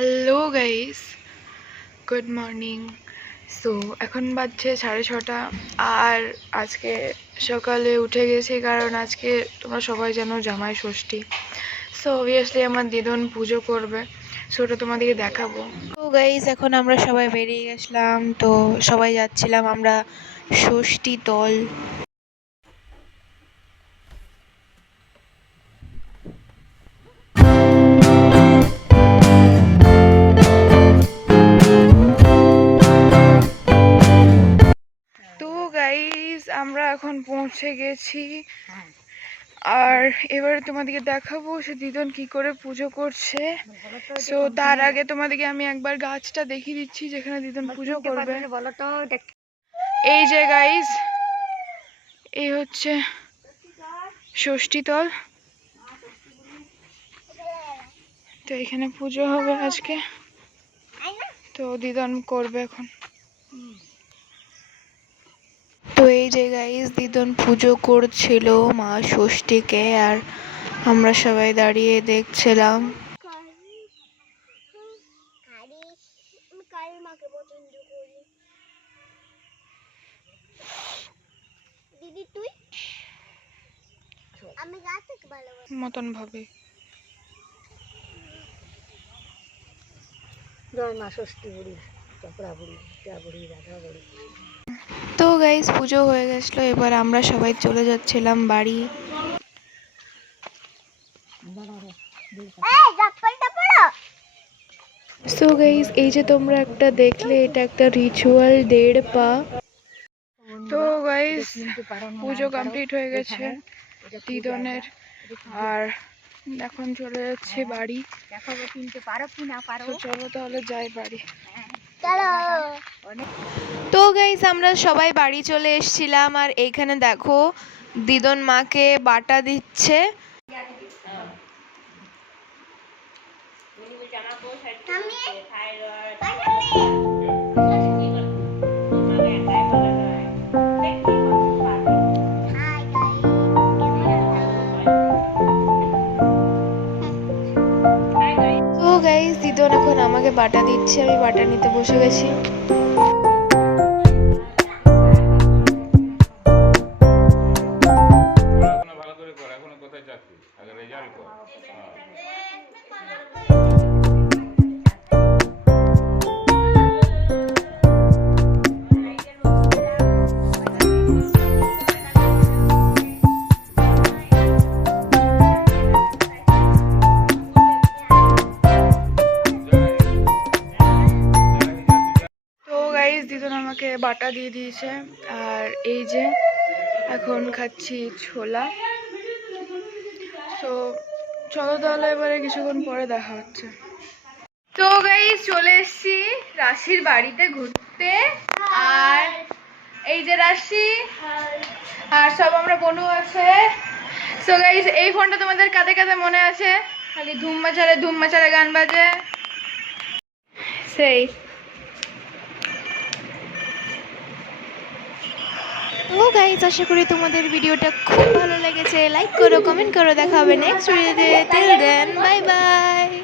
Hello guys, good morning. So এখন বাজছে 6:30 আর আজকে সকালে উঠে গেছি কারণ আজকে তোমরা সবাই জানো জামাই ষষ্ঠী। সো অবভিয়াসলি আমার দিদন পুজো করবে, সো ওটা তোমাদেরকে দেখাবো। তো গাইস এখন আমরা সবাই বেরিয়ে গেছিলাম, তো সবাই যাচ্ছিলাম আমরা ষষ্ঠী তল। তো গাইস আমরা এখন পৌঁছে গেছি আর এবারে তোমাদেরকে দেখাবো সে দিদন কি করে পুজো করছে। সো তার আগে তোমাদেরকে আমি একবার গাছটা দেখিয়ে দিচ্ছি যেখানে দিদন পুজো করবে। এই যে গাইস, এই হচ্ছে ষষ্ঠীতল। তো এখানে পুজো হবে আজকে, তো দিদন করবে এখন। তো এই যে গাইস দিদন পুজো করছিল মা ষষ্ঠীকে আর আমরা সবাই দাঁড়িয়ে দেখছিলাম। মতন ভাবে জয় মা ষষ্ঠী বুড়ি, চপড়া বুড়ি, বুড়ি, রাধা বুড়ি। তো গাইস পুজো হয়ে গেছিলো, এবার আমরা সবাই চলে যাচ্ছিলাম বাড়ি। সো গাইস এই যে তোমরা একটা দেখলে, এটা একটা রিচুয়াল 1.5 পা। তো গাইস পুজো কমপ্লিট হয়ে গেছে দিদনের, আর এখন চলে যাচ্ছে বাড়ি। তো চলো তাহলে যাই বাড়ি। তো গাইস আমরা সবাই বাড়ি চলে এসেছিলাম আর এইখানে দেখো দিদন মাকে বাটা দিচ্ছে। তো গাইস দিদন এখন আমাকে বাটা দিচ্ছে, আমি বাটা নিতে বসে গেছি। দিদন আমাকে বাটা দিয়ে দিয়েছে আর এই যে এখন খাচ্ছি ছোলা। তো চলো তাহলে এবারে কিছুক্ষণ পরে দেখা হচ্ছে। তো গাইস চলে এসেছি রাশির বাড়িতে ঘুরতে, আর এই যে রাশি আর সব আমরা বনু আছে। সো গাইস এই ফোনটা তোমাদের কাঁধে কাঁধে মনে আছে, খালি ধুম মাচারে গান বাজে সেই। ও গাইস আশা করি তোমাদের ভিডিওটা খুব ভালো লেগেছে, লাইক করো, কমেন্ট করো, দেখা হবে নেক্সট ভিডিওতে। Till then bye by.